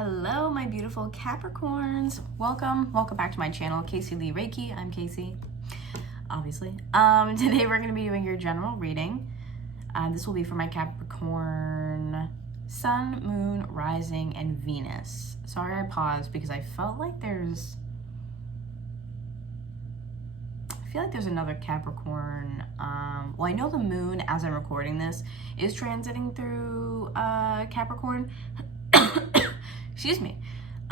Hello, my beautiful Capricorns. Welcome back to my channel, Caseyleighreiki. I'm Casey, obviously. Today we're going to be doing your general reading. This will be for my Capricorn Sun, Moon, Rising, and Venus. Sorry I paused because I felt like there's another Capricorn. Well, I know the Moon, as I'm recording this, is transiting through Capricorn. Excuse me.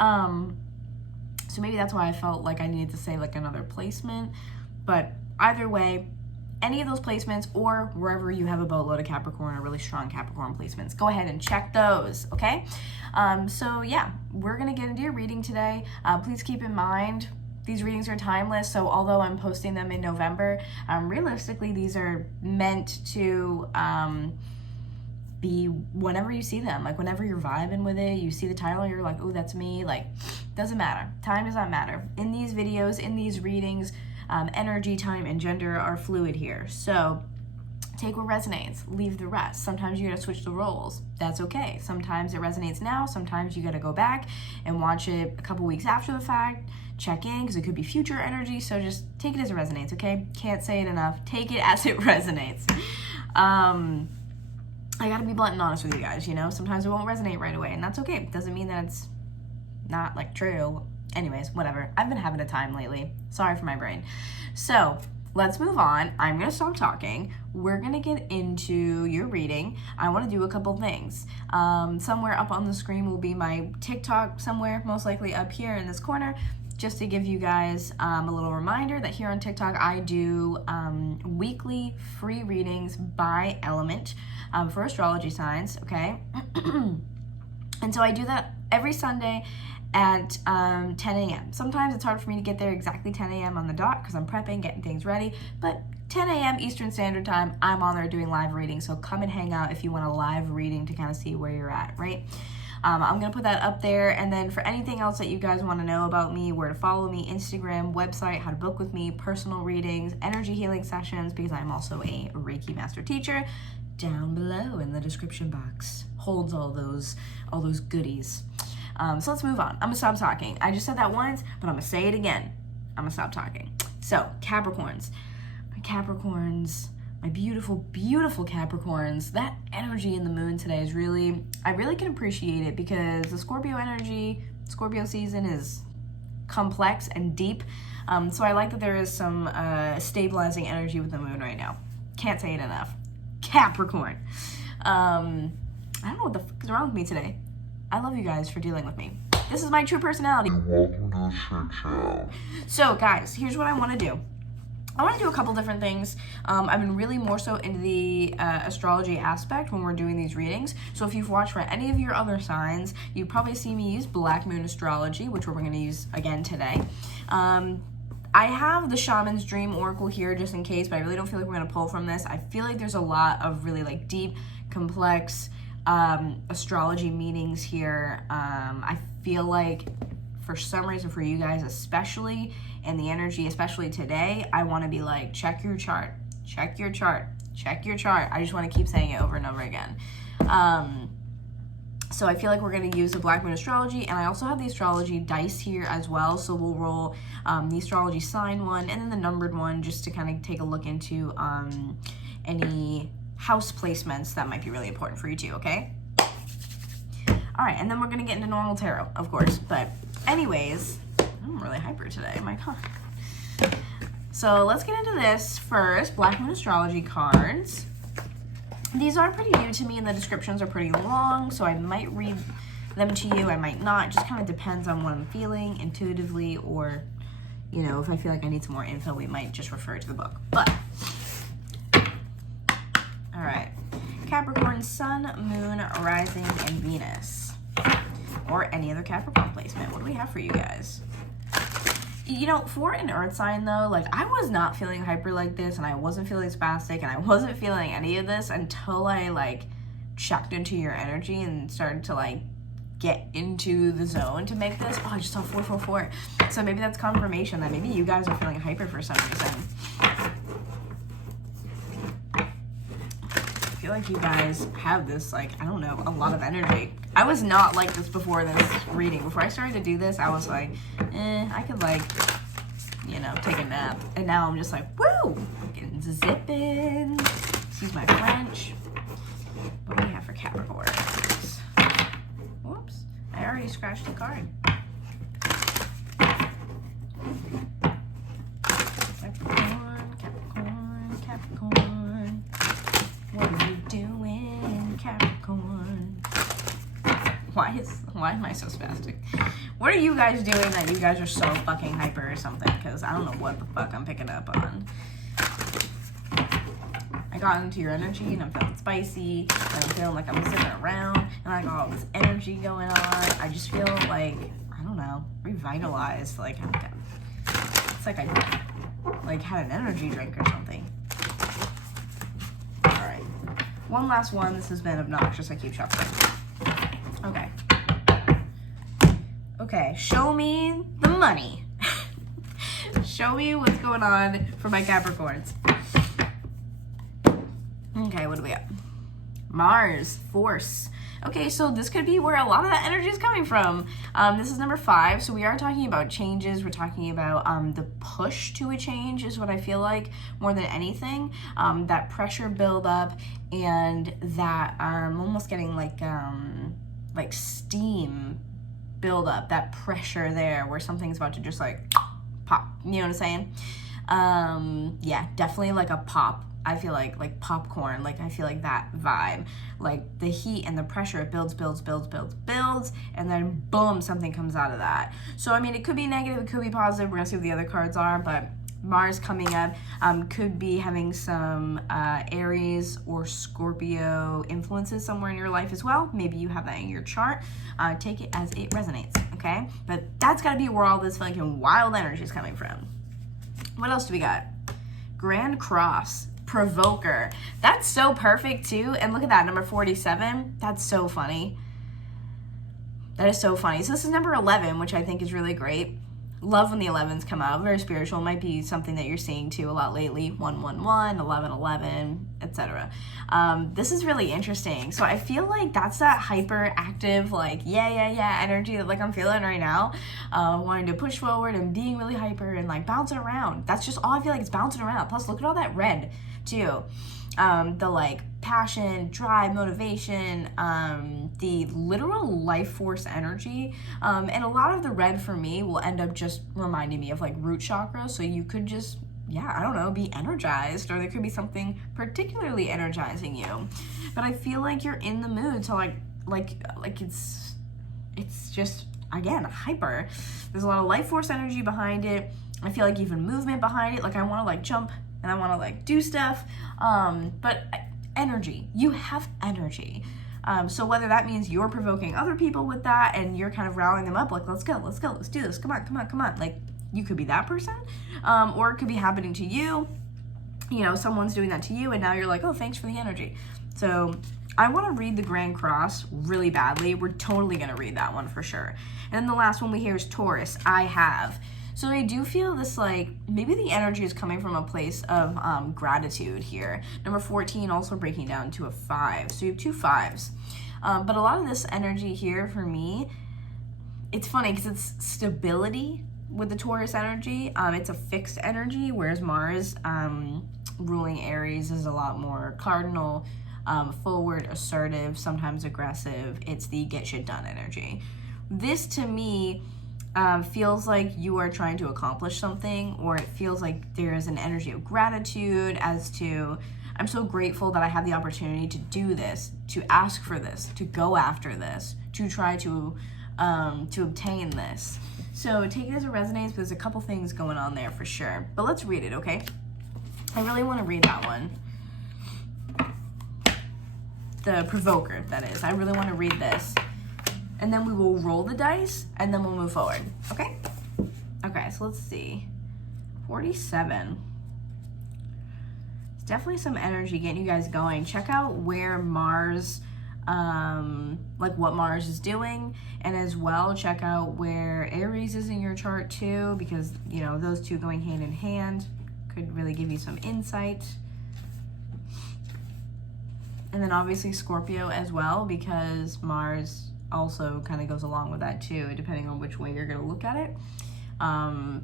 So maybe that's why I felt like I needed to say like another placement. But either way, any of those placements or wherever you have a boatload of Capricorn or really strong Capricorn placements, go ahead and check those, okay? So yeah, we're gonna get into your reading today. Please keep in mind, these readings are timeless, so although I'm posting them in November, realistically these are meant to be whenever you see them, like whenever you're vibing with it, you see the title, you're like, oh, that's me, like, doesn't matter. Time does not matter. In these videos, in these readings, energy, time, and gender are fluid here. So take what resonates, leave the rest. Sometimes you gotta switch the roles. That's okay. Sometimes it resonates now, sometimes you gotta go back and watch it a couple weeks after the fact, check in, because it could be future energy, so just take it as it resonates, okay? Can't say it enough. Take it as it resonates. I gotta be blunt and honest with you guys, you know? Sometimes it won't resonate right away, and that's okay. It doesn't mean that it's not, like, true. Anyways, whatever. I've been having a time lately. Sorry for my brain. So, let's move on. I'm gonna stop talking. We're gonna get into your reading. I wanna do a couple things. Somewhere up on the screen will be my TikTok, somewhere, most likely up here in this corner, just to give you guys a little reminder that here on TikTok I do weekly free readings by element for astrology signs, okay? And so I do that every Sunday at 10 a.m. Sometimes it's hard for me to get there exactly 10 a.m. on the dot because I'm prepping, getting things ready, but 10 a.m. Eastern Standard Time, I'm on there doing live readings, so come and hang out if you want a live reading to kind of see where you're at, right? I'm going to put that up there, and then for anything else that you guys want to know about me, where to follow me, Instagram, website, how to book with me, personal readings, energy healing sessions, because I'm also a Reiki master teacher, down below in the description box holds all those goodies. So let's move on. I'm going to stop talking. I just said that once, but I'm going to say it again. I'm going to stop talking. So, Capricorns. My Capricorns, my beautiful, beautiful Capricorns, that energy in the moon today is really, I really can appreciate it because the Scorpio energy, Scorpio season is complex and deep. So I like that there is some stabilizing energy with the moon right now. Can't say it enough. Capricorn. I don't know what the fuck is wrong with me today. I love you guys for dealing with me. This is my true personality. Welcome to the shit show. So guys, here's what I want to do. I want to do a couple different things. I've been really more so into the astrology aspect when we're doing these readings. So if you've watched for any of your other signs, you've probably seen me use Black Moon Astrology, which we're going to use again today. I have the Shaman's Dream Oracle here just in case, but I really don't feel like we're going to pull from this. I feel like there's a lot of really like deep, complex astrology meanings here. I feel like for some reason for you guys especially, and the energy especially today, I want to be like, check your chart, check your chart, check your chart. I just want to keep saying it over and over again. So I feel like we're going to use the Black Moon Astrology, and I also have the astrology dice here as well, so we'll roll the astrology sign one and then the numbered one just to kind of take a look into any house placements that might be really important for you too, okay? All right, and then we're going to get into normal tarot, of course, but anyways, I'm really hyper today, my God. So let's get into this first, Black Moon Astrology cards. These are pretty new to me, and the descriptions are pretty long, so I might read them to you, I might not. It just kind of depends on what I'm feeling intuitively, or, you know, if I feel like I need some more info, we might just refer to the book. But, all right. Capricorn, Sun, Moon, Rising, and Venus. Or any other Capricorn placement. What do we have for you guys? You know, for an earth sign though, like I was not feeling hyper like this, and I wasn't feeling spastic, and I wasn't feeling any of this until I like checked into your energy and started to like get into the zone to make this. Oh, I just saw 444. So maybe that's confirmation that maybe you guys are feeling hyper for some reason. feel like you guys have this, like, I don't know, a lot of energy. I was not like this before this reading. Before I started to do this, I was like, I could, like, you know, take a nap. And now I'm just like, woo! Getting zipping. Excuse my French. What do we have for Capricorn? Whoops. I already scratched the card. Capricorn. What are you doing, Capricorn? Why am I so spastic? What are you guys doing that you guys are so fucking hyper or something? Because I don't know what the fuck I'm picking up on. I got into your energy and I'm feeling spicy and I'm feeling like I'm sitting around and I got all this energy going on. I just feel like, I don't know, revitalized. Like, it's like I like had an energy drink or something. All right, one last one. This has been obnoxious. I keep shuffling. Okay. Okay, show me the money. Show me what's going on for my Capricorns. Okay, what do we got? Mars, force. Okay, so this could be where a lot of that energy is coming from. This is number 5, so we are talking about changes. We're talking about the push to a change is what I feel like more than anything. That pressure buildup and that almost getting like steam buildup, that pressure there where something's about to just like pop. You know what I'm saying? Yeah, definitely like a pop. I feel like popcorn, like I feel like that vibe, like the heat and the pressure, it builds, and then boom, something comes out of that. So, I mean, it could be negative, it could be positive. We're gonna see what the other cards are, but Mars coming up could be having some Aries or Scorpio influences somewhere in your life as well. Maybe you have that in your chart. Take it as it resonates, okay? But that's gotta be where all this fucking wild energy is coming from. What else do we got? Grand Cross. Provoker. That's so perfect too. And look at that, number 47. That's so funny. That is so funny. So this is number 11, which I think is really great. Love when the 11s come out. Very spiritual. Might be something that you're seeing too a lot lately. 111, 1111, etc. This is really interesting. So I feel like that's that hyperactive, like yeah energy that like I'm feeling right now. Wanting to push forward and being really hyper and like bouncing around. That's just all I feel like it's bouncing around. Plus, look at all that red too. The like passion, drive, motivation, the literal life force energy, and a lot of the red for me will end up just reminding me of like root chakra. So you could just, yeah, I don't know, be energized, or there could be something particularly energizing you. But I feel like you're in the mood to like it's just, again, hyper. There's a lot of life force energy behind it. I feel like even movement behind it. Like I want to like jump and I want to like do stuff. But energy, you have energy. So whether that means you're provoking other people with that and you're kind of rallying them up, like, let's go, let's do this. Come on. Like you could be that person. Or it could be happening to you. You know, someone's doing that to you and now you're like, oh, thanks for the energy. So I want to read the Grand Cross really badly. We're totally going to read that one for sure. And then the last one we hear is Taurus. I have. So I do feel this, like, maybe the energy is coming from a place of gratitude here. Number 14 also breaking down to a 5. So you have 2 5s. But a lot of this energy here for me, it's funny because it's stability with the Taurus energy. It's a fixed energy, whereas Mars, ruling Aries, is a lot more cardinal, forward, assertive, sometimes aggressive. It's the get shit done energy. This to me feels like you are trying to accomplish something, or it feels like there is an energy of gratitude as to, I'm so grateful that I have the opportunity to do this, to ask for this, to go after this, to try to obtain this. So take it as it resonates, but there's a couple things going on there for sure. But let's read it, okay? I really want to read that one. The Provoker, that is. I really want to read this. And then we will roll the dice, and then we'll move forward, okay? Okay, so let's see. 47. It's definitely some energy getting you guys going. Check out where Mars, like what Mars is doing, and as well check out where Aries is in your chart too, because, you know, those two going hand in hand could really give you some insight. And then obviously Scorpio as well, because Mars also kind of goes along with that too, depending on which way you're going to look at it.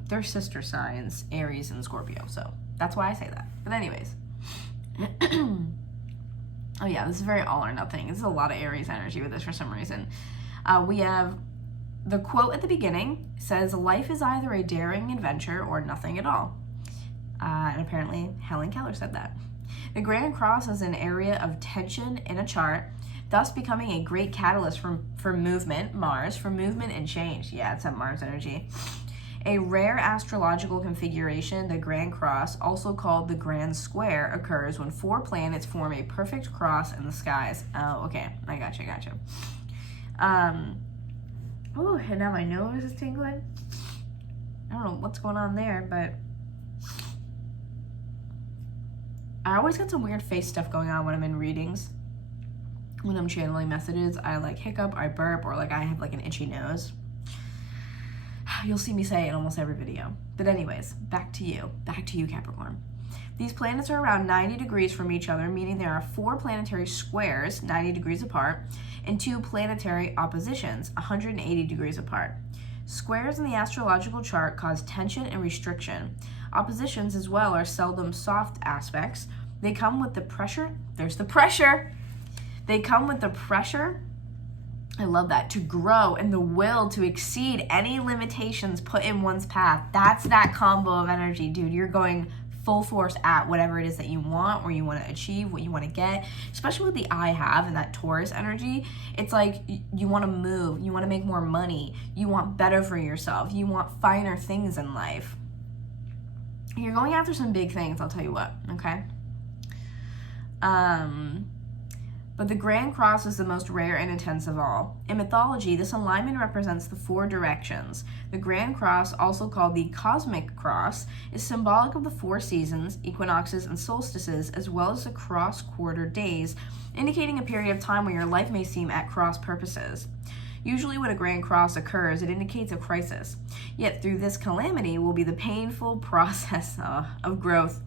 They're sister signs, Aries and Scorpio, so that's why I say that. But anyways. Oh yeah, this is very all or nothing. This is a lot of Aries energy with this for some reason. We have the quote at the beginning says, life is either a daring adventure or nothing at all. And apparently Helen Keller said that. The Grand Cross is an area of tension in a chart, thus becoming a great catalyst for movement, Mars, for movement and change. Yeah, it's that Mars energy. A rare astrological configuration, the Grand Cross, also called the Grand Square, occurs when 4 planets form a perfect cross in the skies. Oh, okay. I gotcha. Oh, and now my nose is tingling. I don't know what's going on there, but I always get some weird face stuff going on when I'm in readings. When I'm channeling messages, I like hiccup, I burp, or like I have like an itchy nose. You'll see me say it in almost every video. But anyways, back to you, Capricorn. These planets are around 90 degrees from each other, meaning there are 4 planetary squares, 90 degrees apart, and 2 planetary oppositions, 180 degrees apart. Squares in the astrological chart cause tension and restriction. Oppositions as well are seldom soft aspects. They come with the pressure. There's the pressure. They come with the pressure, I love that, to grow and the will to exceed any limitations put in one's path. That's that combo of energy, dude. You're going full force at whatever it is that you want or you want to achieve, what you want to get, especially with the I have and that Taurus energy. It's like you want to move, you want to make more money, you want better for yourself, you want finer things in life. You're going after some big things, I'll tell you what, okay? But the Grand Cross is the most rare and intense of all. In mythology, this alignment represents the 4 directions. The Grand Cross, also called the Cosmic Cross, is symbolic of the 4 seasons, equinoxes, and solstices, as well as the cross-quarter days, indicating a period of time where your life may seem at cross purposes. Usually when a Grand Cross occurs, it indicates a crisis. Yet through this calamity will be the painful process of growth,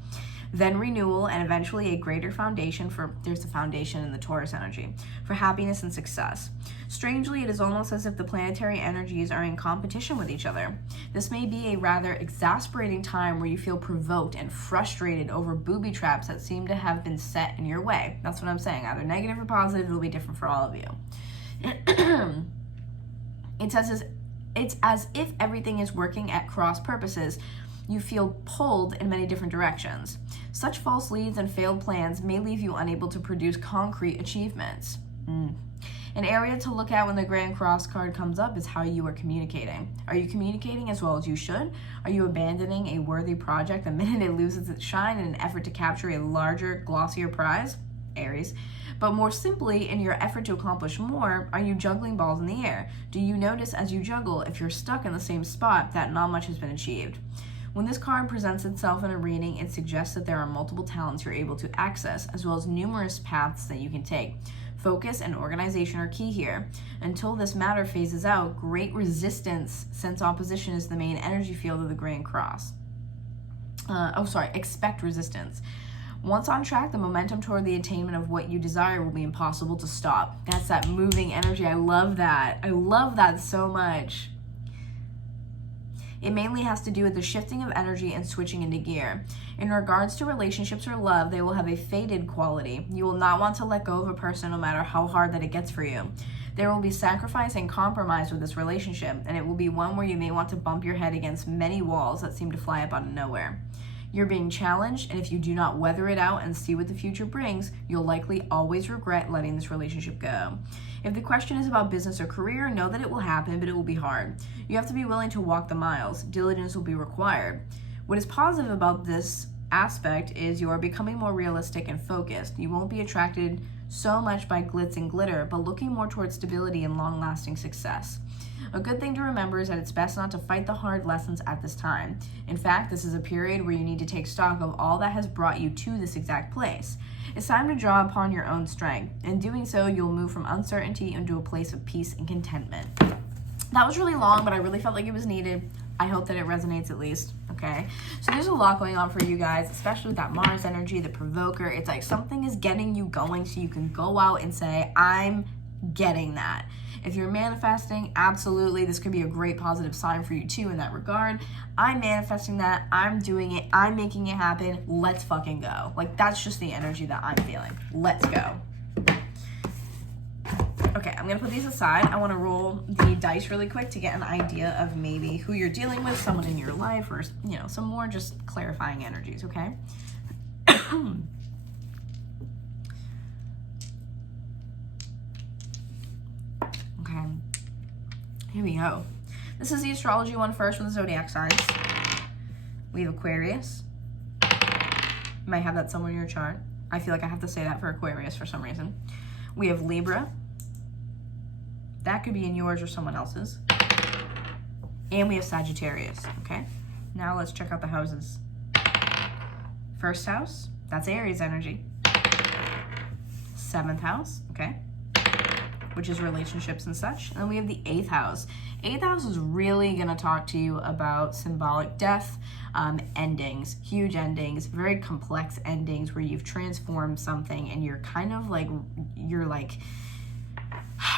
then renewal, and eventually a greater foundation there's the foundation in the Taurus energy, for happiness and success. Strangely, it is almost as if the planetary energies are in competition with each other. This may be a rather exasperating time where you feel provoked and frustrated over booby traps that seem to have been set in your way. That's what I'm saying. Either negative or positive, it'll be different for all of you. It's as if everything is working at cross purposes. You feel pulled in many different directions. Such false leads and failed plans may leave you unable to produce concrete achievements. An area to look at when the Grand Cross card comes up is how you are communicating. Are you communicating as well as you should? Are you abandoning a worthy project the minute it loses its shine in an effort to capture a larger, glossier prize? Aries. But more simply, in your effort to accomplish more, are you juggling balls in the air? Do you notice as you juggle, if you're stuck in the same spot, that not much has been achieved? When this card presents itself in a reading, it suggests that there are multiple talents you're able to access, as well as numerous paths that you can take. Focus and organization are key here. Until this matter phases out, great resistance, since opposition is the main energy field of the Grand Cross. Expect resistance. Once on track, the momentum toward the attainment of what you desire will be impossible to stop. That's that moving energy. I love that. I love that so much. It mainly has to do with the shifting of energy and switching into gear. In regards to relationships or love, they will have a faded quality. You will not want to let go of a person no matter how hard that it gets for you. There will be sacrifice and compromise with this relationship, and it will be one where you may want to bump your head against many walls that seem to fly up out of nowhere. You're being challenged, and if you do not weather it out and see what the future brings, you'll likely always regret letting this relationship go. If the question is about business or career, know that it will happen, but it will be hard. You have to be willing to walk the miles. Diligence will be required. What is positive about this aspect is you are becoming more realistic and focused. You won't be attracted so much by glitz and glitter, but looking more towards stability and long-lasting success. A good thing to remember is that it's best not to fight the hard lessons at this time. In fact, this is a period where you need to take stock of all that has brought you to this exact place. It's time to draw upon your own strength. In doing so, you'll move from uncertainty into a place of peace and contentment. That was really long, but I really felt like it was needed. I hope that it resonates at least, okay? So there's a lot going on for you guys, especially with that Mars energy, the provoker. It's like something is getting you going so you can go out and say, I'm getting that. If you're manifesting, absolutely, this could be a great positive sign for you too in that regard. I'm manifesting that, I'm doing it, I'm making it happen, let's fucking go. Like, that's just the energy that I'm feeling. Let's go. Okay, I'm gonna put these aside. I wanna roll the dice really quick to get an idea of maybe who you're dealing with, someone in your life, or, you know, some more just clarifying energies, okay? Okay, here we go. This is the astrology one first with the zodiac signs. We have Aquarius. You might have that somewhere in your chart. I feel like I have to say that for Aquarius for some reason. We have Libra. That could be in yours or someone else's. And we have Sagittarius, okay? Now let's check out the houses. First house, that's Aries energy. 7th house, okay? Which is relationships and such. And then we have the 8th house. 8th house is really gonna talk to you about symbolic death, endings, huge endings, very complex endings where you've transformed something and you're kind of like, you're like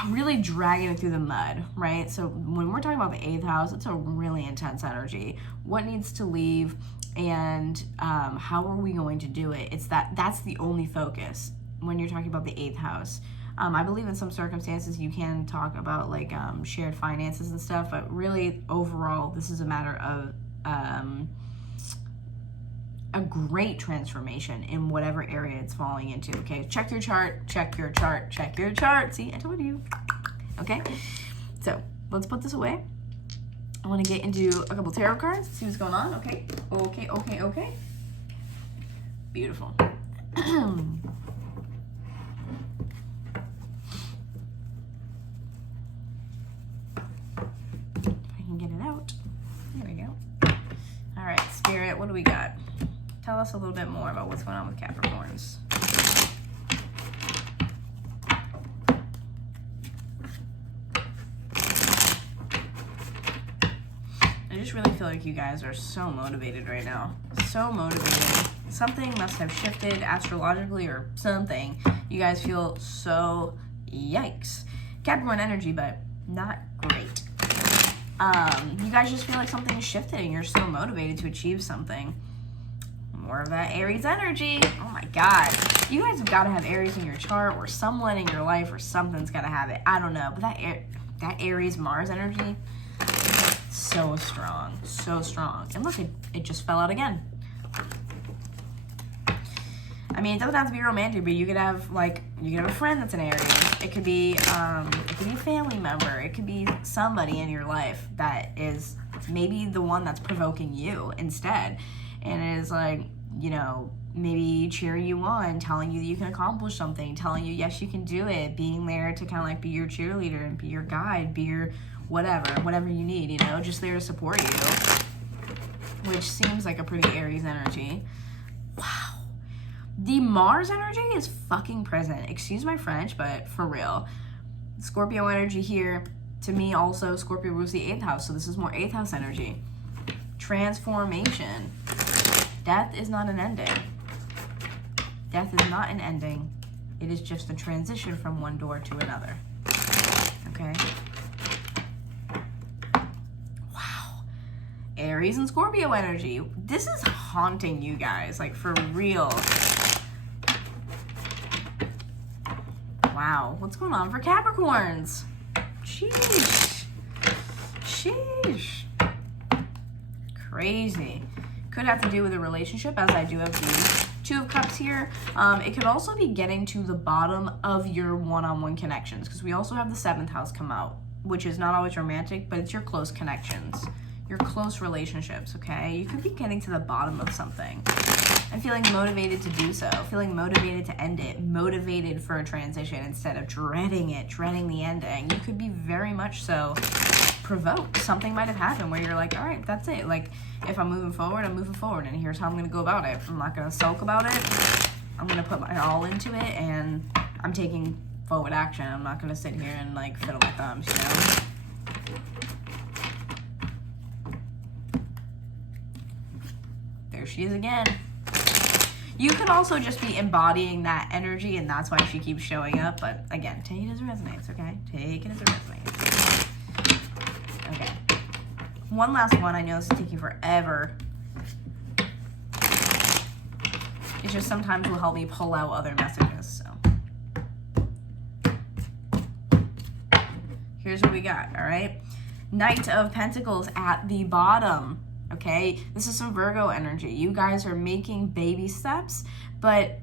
really dragging it through the mud, right? So when we're talking about the 8th house, it's a really intense energy. What needs to leave and how are we going to do it? It's that's the only focus when you're talking about the 8th house. I believe in some circumstances you can talk about like shared finances and stuff, but really overall, this is a matter of a great transformation in whatever area it's falling into, okay? Check your chart, check your chart, check your chart. See, I told you, okay? So let's put this away. I want to get into a couple tarot cards, see what's going on, okay? Okay. Beautiful. If I can get it out. There we go. All right, Spirit, what do we got? Tell us a little bit more about what's going on with Capricorns. I just really feel like you guys are so motivated right now. So motivated. Something must have shifted astrologically or something. You guys feel so yikes. Capricorn energy, but not great. You guys just feel like something is shifted and you're so motivated to achieve something. More of that Aries energy. Oh my God. You guys have got to have Aries in your chart or someone in your life or something's got to have it. I don't know. But that Aries Mars energy, so strong. So strong. And look, it just fell out again. I mean, it doesn't have to be romantic, but you could have a friend that's an Aries. It could be a family member. It could be somebody in your life that is maybe the one that's provoking you instead. And it is like, you know, maybe cheering you on, telling you that you can accomplish something, telling you, yes, you can do it, being there to kind of like be your cheerleader and be your guide, be your whatever you need, you know, just there to support you, which seems like a pretty Aries energy. Wow. The Mars energy is fucking present. Excuse my French, but for real. Scorpio energy here. To me also, Scorpio rules the 8th house, so this is more 8th house energy. Transformation. Death is not an ending. Death is not an ending. It is just a transition from one door to another. Okay? Wow. Aries and Scorpio energy. This is haunting you guys, like for real. Wow. What's going on for Capricorns? Sheesh. Crazy. Could have to do with a relationship, as I do have the 2 of Cups here. It could also be getting to the bottom of your one-on-one connections, because we also have the 7th house come out, which is not always romantic, but it's your close connections, your close relationships, okay? You could be getting to the bottom of something and feeling motivated to do so, feeling motivated to end it, motivated for a transition instead of dreading it, dreading the ending. You could be very much so provoked. Something might have happened where you're like, all right, that's it. Like, if I'm moving forward, I'm moving forward, and here's how I'm gonna go about it. I'm not gonna sulk about it. I'm gonna put my all into it, and I'm taking forward action. I'm not gonna sit here and like fiddle my thumbs, you know? There she is again. You could also just be embodying that energy, and that's why she keeps showing up. But again, take it as it resonates, okay? Take it as it resonates. Okay. One last one. I know this is taking forever. It's just sometimes will help me pull out other messages, so. Here's what we got, all right? Knight of Pentacles at the bottom, okay? This is some Virgo energy. You guys are making baby steps, but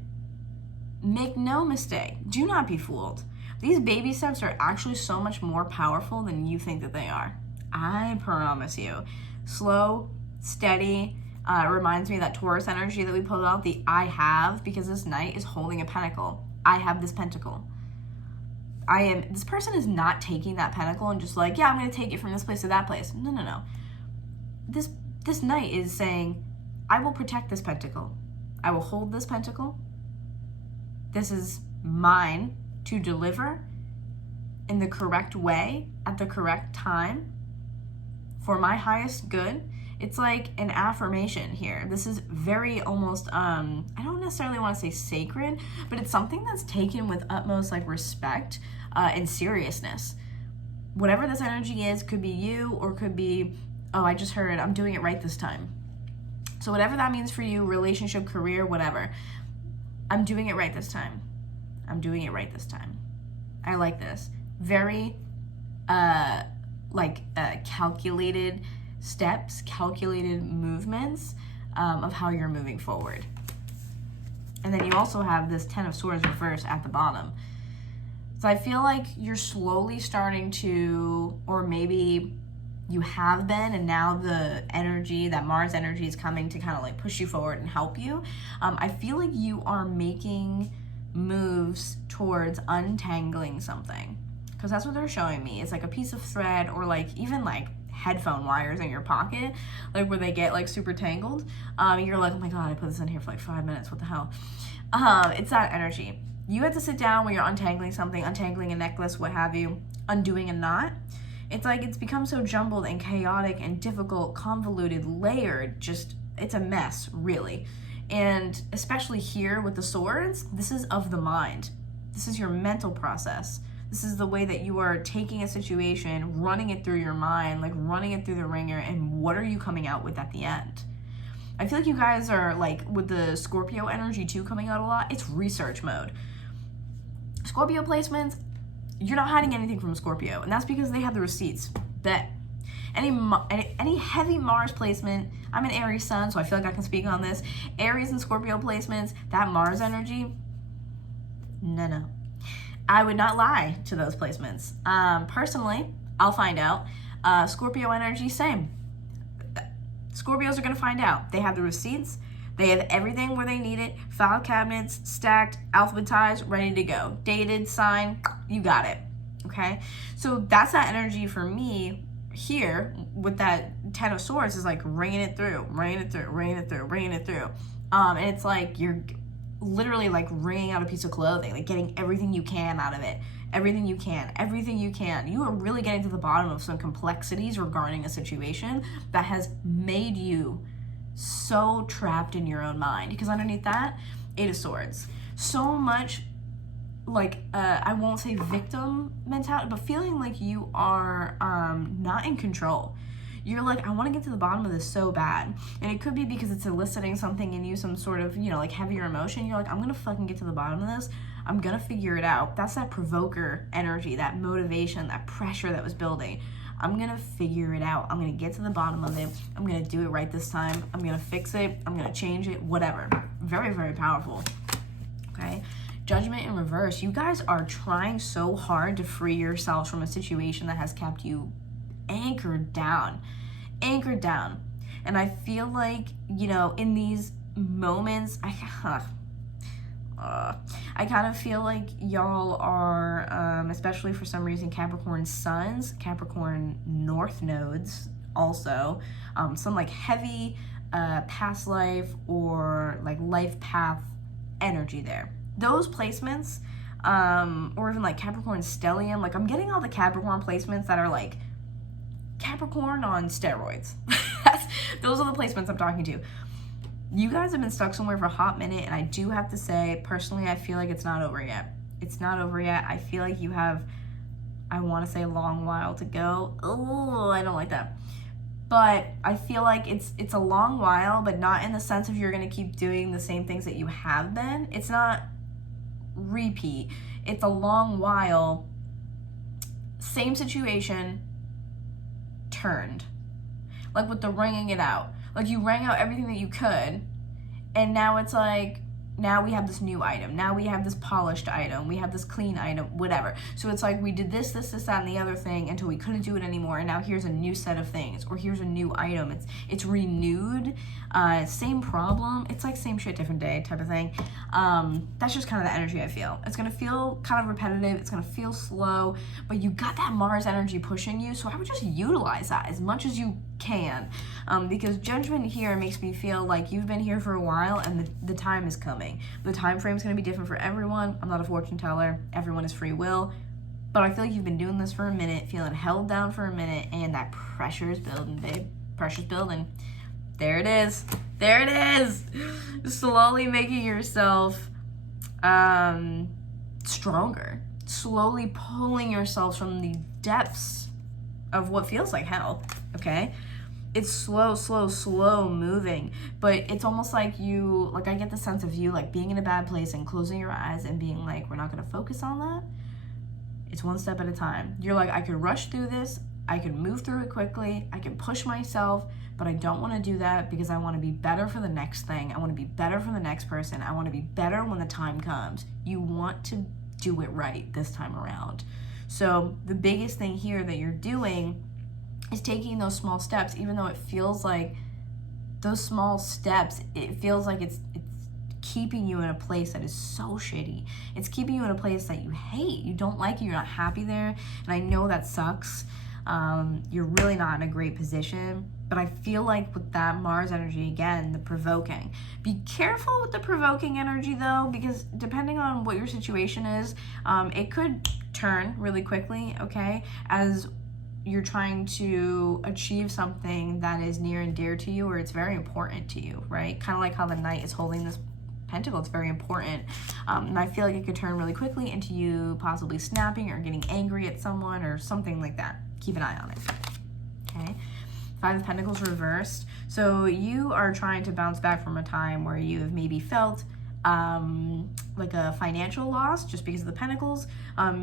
make no mistake. Do not be fooled. These baby steps are actually so much more powerful than you think that they are. I promise you. Slow, steady. It reminds me of that Taurus energy that we pulled out, the I have, because this knight is holding a pentacle. I have this pentacle. This person is not taking that pentacle and just like, yeah, I'm going to take it from this place to that place. No. This knight is saying, I will protect this pentacle. I will hold this pentacle. This is mine to deliver in the correct way at the correct time for my highest good. It's like an affirmation here. This is very almost, I don't necessarily want to say sacred, but it's something that's taken with utmost like respect and seriousness. Whatever this energy is, could be you or could be, oh, I just heard I'm doing it right this time. So whatever that means for you, relationship, career, whatever, I'm doing it right this time. I'm doing it right this time. I like this. Very calculated steps, calculated movements of how you're moving forward. And then you also have this 10 of Swords reversed at the bottom. So I feel like you're slowly starting to, or maybe you have been, and now the energy, that Mars energy is coming to kind of like push you forward and help you. I feel like you are making moves towards untangling something, because that's what they're showing me. It's like a piece of thread, or like even like headphone wires in your pocket, like where they get like super tangled. You're like, oh my god, I put this in here for like 5 minutes, what the hell? It's that energy. You have to sit down when you're untangling something, untangling a necklace, what have you, undoing a knot. It's like it's become so jumbled and chaotic and difficult, convoluted, layered, just it's a mess, really. And especially here with the swords, this is of the mind. This is your mental process. This is the way that you are taking a situation, running it through your mind, like running it through the ringer, and what are you coming out with at the end? I feel like you guys are like, with the Scorpio energy too coming out a lot, it's research mode. Scorpio placements, you're not hiding anything from Scorpio, and that's because they have the receipts. Bet. Any heavy Mars placement, I'm an Aries sun, so I feel like I can speak on this. Aries and Scorpio placements, that Mars energy, no. I would not lie to those placements. Personally, I'll find out. Scorpio energy, same. Scorpios are going to find out. They have the receipts. They have everything where they need it. File cabinets, stacked, alphabetized, ready to go. Dated, signed, you got it. Okay? So that's that energy for me here with that 10 of Swords, is like ringing it through. And it's like you're literally like wringing out a piece of clothing, like getting everything you can out of it. Everything you can. You are really getting to the bottom of some complexities regarding a situation that has made you so trapped in your own mind. Because underneath that, 8 of Swords. So much like, I won't say victim mentality, but feeling like you are not in control. You're like, I want to get to the bottom of this so bad. And it could be because it's eliciting something in you, some sort of, like heavier emotion. You're like, I'm going to fucking get to the bottom of this. I'm going to figure it out. That's that provoker energy, that motivation, that pressure that was building. I'm going to figure it out. I'm going to get to the bottom of it. I'm going to do it right this time. I'm going to fix it. I'm going to change it, whatever. Very, very powerful. Okay. Judgment in reverse. You guys are trying so hard to free yourselves from a situation that has kept you anchored down. And I feel like, in these moments, I kind of feel like y'all are, especially for some reason, Capricorn suns, Capricorn north nodes also, some like heavy past life or like life path energy there. Those placements, or even like Capricorn stellium, like I'm getting all the Capricorn placements that are like Capricorn on steroids. Those are the placements I'm talking to. You guys have been stuck somewhere for a hot minute, and I do have to say, personally, I feel like it's not over yet. It's not over yet. I feel like you have, I want to say, a long while to go. Oh, I don't like that. But I feel like it's a long while, but not in the sense of you're going to keep doing the same things that you have been. It's not repeat. It's a long while, same situation, turned. Like with the wringing it out. Like you rang out everything that you could, and now it's like, now we have this new item. Now we have this polished item. We have this clean item, whatever. So it's like we did this, that, and the other thing until we couldn't do it anymore. And now here's a new set of things, or here's a new item. It's renewed. Same problem. It's like same shit, different day type of thing. That's just kind of the energy I feel. It's going to feel kind of repetitive. It's going to feel slow, but you got that Mars energy pushing you. So I would just utilize that as much as you can, because judgment here makes me feel like you've been here for a while and the time is coming. The time frame is going to be different for everyone. I'm not a fortune teller. Everyone is free will. But I feel like you've been doing this for a minute, feeling held down for a minute, and that pressure is building, babe. Pressure's building. There it is. There it is. Slowly making yourself stronger. Slowly pulling yourself from the depths of what feels like hell, okay? It's slow moving, but it's almost like you, like I get the sense of you like being in a bad place and closing your eyes and being like, we're not gonna focus on that. It's one step at a time. You're like, I could rush through this, I could move through it quickly, I can push myself, but I don't wanna do that because I wanna be better for the next thing. I wanna be better for the next person. I wanna be better when the time comes. You want to do it right this time around. So the biggest thing here that you're doing is taking those small steps, even though it feels like those small steps, it feels like it's keeping you in a place that is so shitty. It's keeping you in a place that you hate. You don't like it. You're not happy there. And I know that sucks. You're really not in a great position. But I feel like with that Mars energy, again, the provoking. Be careful with the provoking energy, though, because depending on what your situation is, it could turn really quickly, okay? As you're trying to achieve something that is near and dear to you, or it's very important to you, right? Kind of like how the Knight is holding this pentacle. It's very important. And I feel like it could turn really quickly into you possibly snapping or getting angry at someone or something like that. Keep an eye on it, okay? Five of Pentacles reversed. So you are trying to bounce back from a time where you have maybe felt like a financial loss just because of the Pentacles.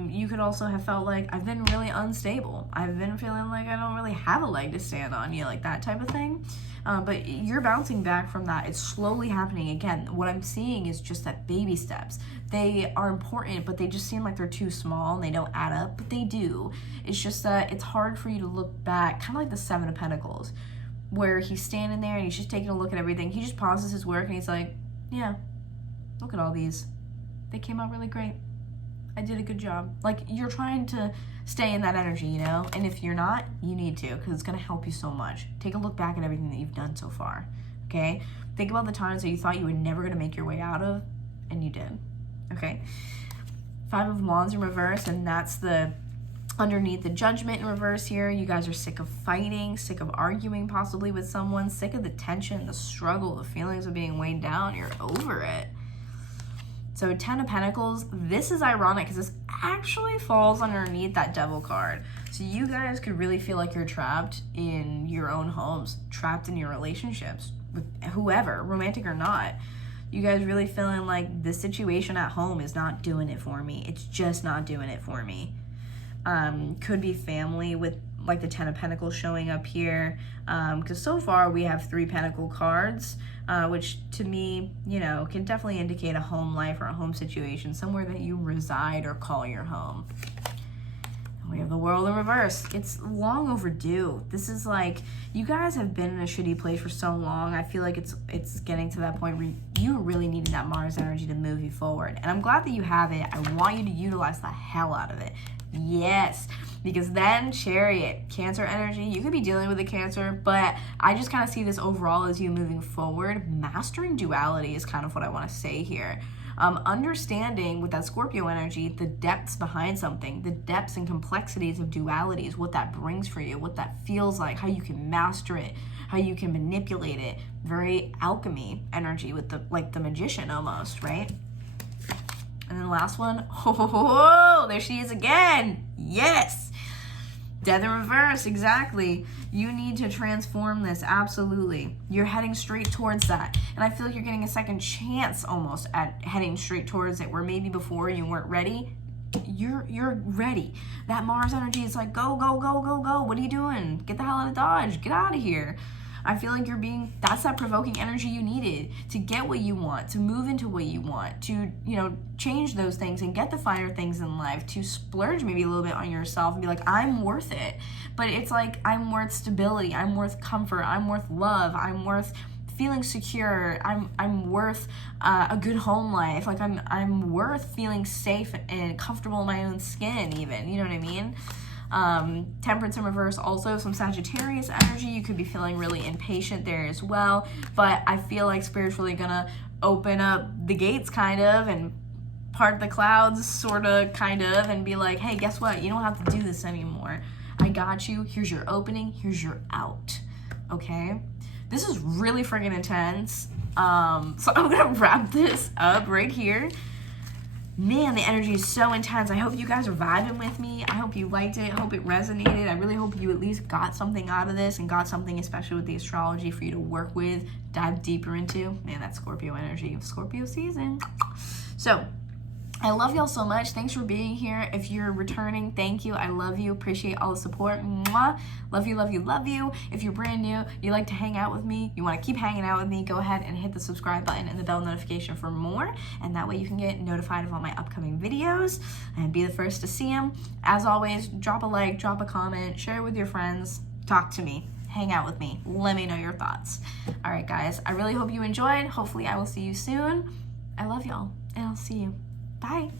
You could also have felt like, I've been really unstable. I've been feeling like I don't really have a leg to stand on, you know, like that type of thing. But you're bouncing back from that. It's slowly happening again. What I'm seeing is just that baby steps. They are important, but they just seem like they're too small and they don't add up, but they do. It's just that it's hard for you to look back, kind of like the Seven of Pentacles, where he's standing there and he's just taking a look at everything. He just pauses his work and he's like, yeah, look at all these. They came out really great. I did a good job. Like, you're trying to stay in that energy, you know? And if you're not, you need to, because it's going to help you so much. Take a look back at everything that you've done so far, okay? Think about the times that you thought you were never going to make your way out of, and you did, okay? Five of Wands in reverse, and that's the underneath the Judgment in reverse here. You guys are sick of fighting, sick of arguing possibly with someone, sick of the tension, the struggle, the feelings of being weighed down. You're over it. So 10 of Pentacles, this is ironic because this actually falls underneath that Devil card. So you guys could really feel like you're trapped in your own homes, trapped in your relationships with whoever, romantic or not. You guys really feeling like this situation at home is not doing it for me. It's just not doing it for me. Could be family with like the 10 of Pentacles showing up here. Because so far we have 3 Pentacle cards, which to me, you know, can definitely indicate a home life or a home situation, somewhere that you reside or call your home. And we have the World in reverse. It's long overdue. This is like, you guys have been in a shitty place for so long. I feel like it's getting to that point where you really needing that Mars energy to move you forward. And I'm glad that you have it. I want you to utilize the hell out of it. Yes, because then Chariot, Cancer energy, you could be dealing with a Cancer, but I just kind of see this overall as you moving forward. Mastering duality is kind of what I want to say here. Understanding with that Scorpio energy, the depths behind something, the depths and complexities of dualities, what that brings for you, what that feels like, how you can master it, how you can manipulate it. Very alchemy energy with the magician almost, right? And then the last one, oh, there she is again. Yes. Death in reverse, exactly. You need to transform this, absolutely. You're heading straight towards that. And I feel like you're getting a second chance almost at heading straight towards it, where maybe before you weren't ready. You're ready. That Mars energy is like, go, go, go, go, go. What are you doing? Get the hell out of Dodge. Get out of here. I feel like that's that provoking energy you needed to get what you want, to move into what you want, to, change those things and get the finer things in life, to splurge maybe a little bit on yourself and be like, I'm worth it. But it's like, I'm worth stability. I'm worth comfort. I'm worth love. I'm worth feeling secure. I'm worth a good home life. Like I'm worth feeling safe and comfortable in my own skin even. You know what I mean? Temperance in reverse, also some Sagittarius energy. You could be feeling really impatient there as well, but I feel like spiritually gonna open up the gates kind of and part the clouds sort of kind of and be like, hey, guess what? You don't have to do this anymore. I got you. Here's your opening. Here's your out. Okay? This is really friggin' intense. So I'm gonna wrap this up right here. Man, the energy is so intense. I hope you guys are vibing with me. I hope you liked it. I hope it resonated. I really hope you at least got something out of this and got something, especially with the astrology, for you to work with, dive deeper into. Man, that Scorpio energy of Scorpio season. So, I love y'all so much. Thanks for being here. If you're returning, thank you. I love you. Appreciate all the support. Mwah. Love you, love you, love you. If you're brand new, you like to hang out with me, you want to keep hanging out with me, go ahead and hit the subscribe button and the bell notification for more. And that way you can get notified of all my upcoming videos and be the first to see them. As always, drop a like, drop a comment, share it with your friends, talk to me. Hang out with me. Let me know your thoughts. All right, guys. I really hope you enjoyed. Hopefully I will see you soon. I love y'all, and I'll see you. Bye.